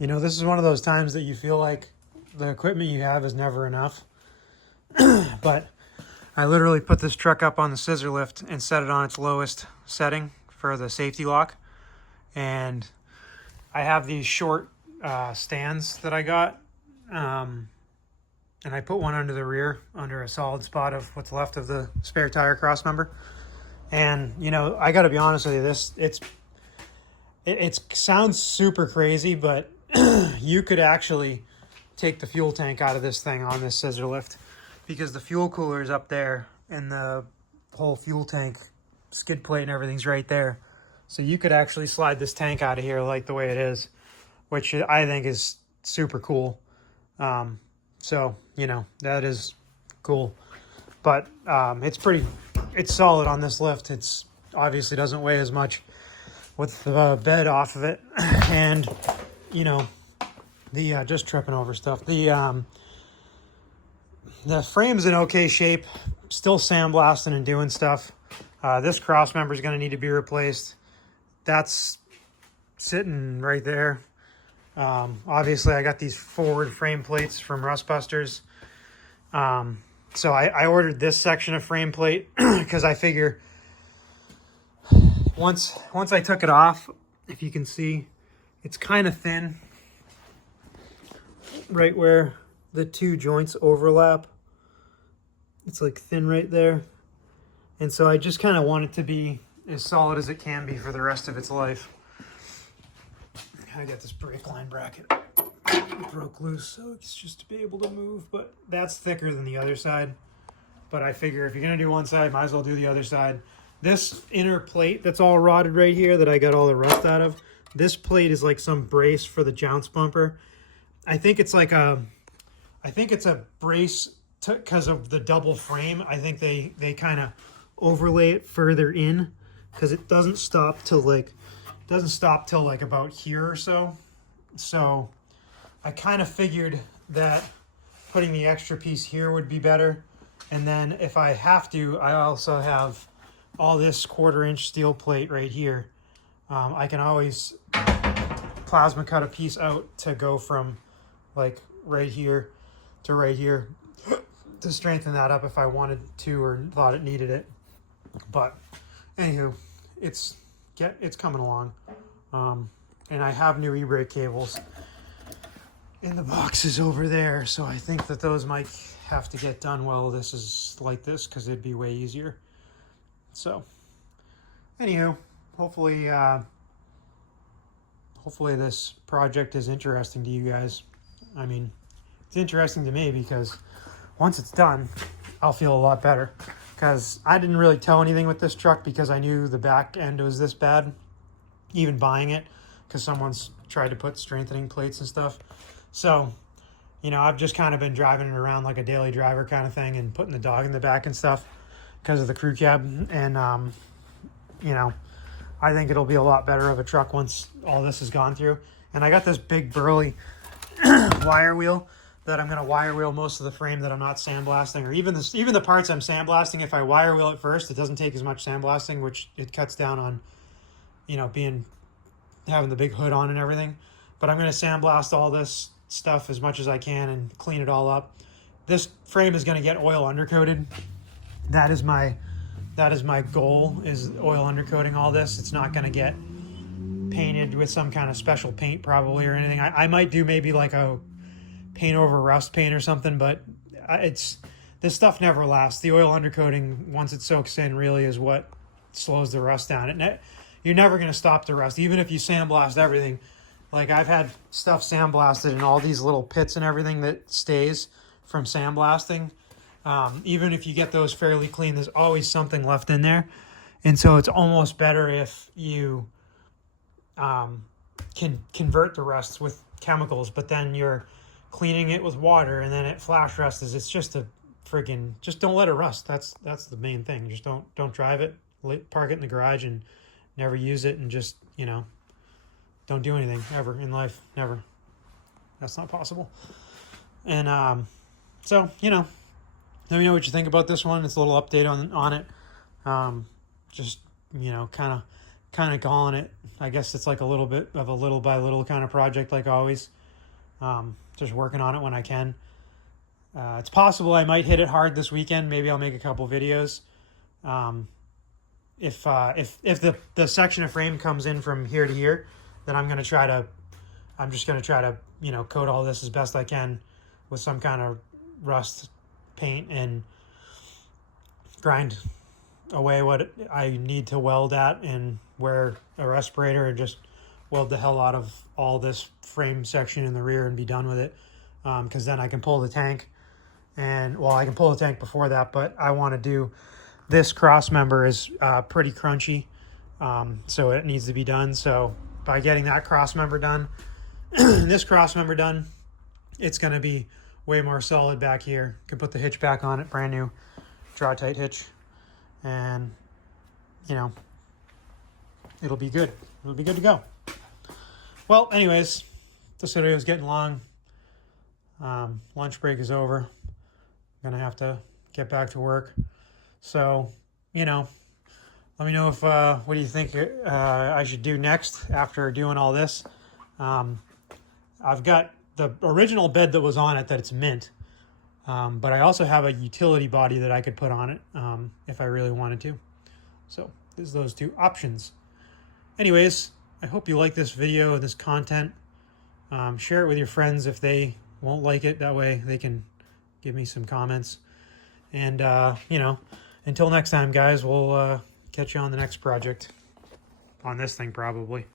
You know, this is one of those times that you feel like the equipment you have is never enough. But I literally put this truck up on the scissor lift and set it on its lowest setting for the safety lock. And I have these short stands that I got. And I put one under the rear, under a solid spot of what's left of the spare tire cross member. And, you know, I got to be honest with you, it sounds super crazy, but you could actually take the fuel tank out of this thing on this scissor lift, because the fuel cooler is up there and the whole fuel tank skid plate and everything's right there. So you could actually slide this tank out of here like the way it is, which I think is super cool. So, you know, that is cool. But it's solid on this lift. It's obviously doesn't weigh as much with the bed off of it. And, you know, the just tripping over stuff. The frame's in okay shape, still sandblasting and doing stuff. This cross member is going to need to be replaced. That's sitting right there. Obviously I got these forward frame plates from Rustbusters. So I ordered this section of frame plate because I figure once I took it off, if you can see, it's kind of thin right where the two joints overlap. It's like thin right there. And so I just kind of want it to be as solid as it can be for the rest of its life. I got this brake line bracket. It broke loose, so it's just to be able to move, but that's thicker than the other side. But I figure if you're gonna do one side, might as well do the other side. This inner plate that's all rotted right here that I got all the rust out of, this plate is like some brace for the jounce bumper. I think it's a brace because of the double frame. I think they kind of overlay it further in because it doesn't stop till like about here or so. So I kind of figured that putting the extra piece here would be better. And then if I have to, I also have all this 1/4-inch steel plate right here. I can always plasma cut a piece out to go from like right here to right here to strengthen that up if I wanted to or thought it needed it. But anywho, it's coming along. And I have new e-brake cables in the boxes over there, so I think that those might have to get done while this is like this, because it'd be way easier. So anywho, hopefully this project is interesting to you guys. I mean, it's interesting to me because once it's done, I'll feel a lot better, because I didn't really tow anything with this truck because I knew the back end was this bad, even buying it, because someone's tried to put strengthening plates and stuff. So, you know, I've just kind of been driving it around like a daily driver kind of thing and putting the dog in the back and stuff because of the crew cab. And, you know, I think it'll be a lot better of a truck once all this has gone through. And I got this big burly wire wheel that I'm going to wire wheel most of the frame that I'm not sandblasting, or even the parts I'm sandblasting. If I wire wheel it first, it doesn't take as much sandblasting, which it cuts down on, you know, having the big hood on and everything. But I'm going to sandblast all this stuff as much as I can and clean it all up. This frame is going to get oil undercoated. That is my goal, is oil undercoating all this. It's not going to get painted with some kind of special paint probably or anything. I might do maybe like a paint over rust paint or something, but this stuff never lasts. The oil undercoating, once it soaks in, really is what slows the rust down. You're never going to stop the rust, even if you sandblast everything. Like, I've had stuff sandblasted in all these little pits and everything that stays from sandblasting. Even if you get those fairly clean, there's always something left in there. And so it's almost better if you can convert the rust with chemicals, but then you're cleaning it with water and then it flash rusts. It's just just don't let it rust. That's the main thing. Just don't drive it, park it in the garage and never use it, and just, you know, don't do anything ever in life. Never. That's not possible. And so, you know, let me know what you think about this one. It's a little update on it. Just, you know, kind of kind of calling it. I guess it's like a little bit of a little by little kind of project, like always. Just working on it when I can. It's possible I might hit it hard this weekend. Maybe I'll make a couple videos. If the section of frame comes in from here to here, then I'm just gonna try to, you know, coat all this as best I can with some kind of rust paint and grind away what I need to weld at and wear a respirator and just weld the hell out of all this frame section in the rear and be done with it. Because then I can pull the tank, and well, I can pull the tank before that, but I want to do this cross member is pretty crunchy, so it needs to be done. So by getting that cross member done, this cross member done, it's going to be way more solid back here. Can put the hitch back on it, brand new draw tight hitch, and you know, it'll be good. It'll be good to go. Well, anyways, this video is getting long. Lunch break is over. I'm gonna have to get back to work. So, you know, let me know if what do you think I should do next after doing all this. I've got the original bed that was on it that it's mint, but I also have a utility body that I could put on it if I really wanted to. So there's those two options. Anyways, I hope you like this video and this content. Share it with your friends if they won't like it. That way they can give me some comments. And, you know, until next time, guys, we'll catch you on the next project. On this thing, probably.